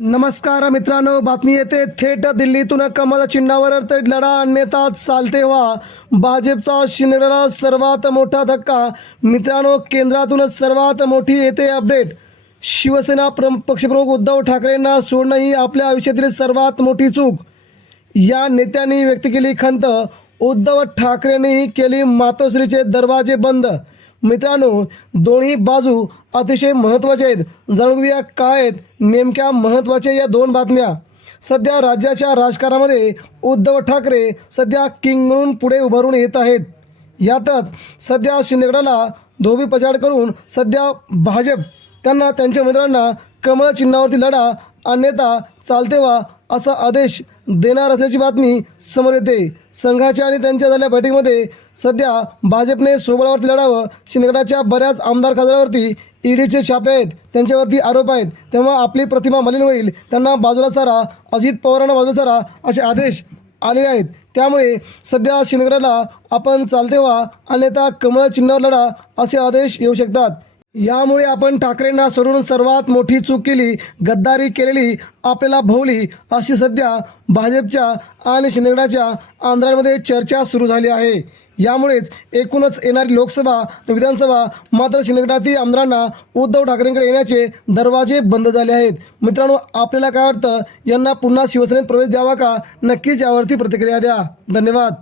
नमस्कार मित्रांनो बातमी येते. थेट दिल्लीतून कमल चिन्हावर तर लढा अन्यथा चालते व्हा भाजपचा शिंदेला सर्वात मोठा धक्का. मित्रांनो केंद्रातून सर्वात मोठी येते अपडेट. शिवसेना प्र पक्षप्रमुख उद्धव ठाकरेंना सोडणं ही आपल्या आयुष्यातील सर्वात मोठी चूक. या नेत्यांनी व्यक्त केली खंत. उद्धव ठाकरेंनीही केली मातोश्रीचे दरवाजे बंद. मित्रांनो दोन्ही बाजू अतिशय महत्त्वाच्या आहेत. जाणून घेऊया काय आहेत नेमक्या महत्त्वाच्या या दोन बातम्या. सध्या राज्याच्या राजकारणामध्ये उद्धव ठाकरे सध्या किंग म्हणून पुढे उभारून येत आहेत. यातच सध्या शिंदेगडाला धोबी पछाड करून सध्या भाजप त्यांना त्यांच्या उमेदवारांना कमळ चिन्हावरती लढा अन्यथा चालते व्हा असा आदेश देणार असल्याची बातमी समोर येते. संघाच्या आणि त्यांच्या झालेल्या बैठकीमध्ये सध्या भाजपने सोबळावरती लढावं शिंदेगडाच्या बऱ्याच आमदार खासदारावरती ईडीचे छापे आहेत त्यांच्यावरती आरोप आहेत. तेव्हा आपली प्रतिमा मलिन होईल त्यांना बाजूला सारा अजित पवारांना बाजूला सारा असे आदेश आलेले आहेत. त्यामुळे सध्या शिंदेगडाला आपण चालते व्हा अन्यथा कमळ चिन्हावर लढा असे आदेश येऊ शकतात. यामुळे आपण ठाकरेंना सोडून सर्वात मोठी चूक केली गद्दारी केलेली आपल्याला भोवली. अशी सध्या भाजपच्या आणि शिंदेगडाच्या आंध्रामध्ये चर्चा सुरू झाली आहे. यामुळेच एकूणच येणारी लोकसभा विधानसभा मात्र शिंदेगडातील आमदारांना उद्धव ठाकरेंकडे येण्याचे दरवाजे बंद झाले आहेत. मित्रांनो आपल्याला काय वाटतं? यांना पुन्हा शिवसेनेत प्रवेश द्यावा का? नक्कीच यावरती प्रतिक्रिया द्या. धन्यवाद.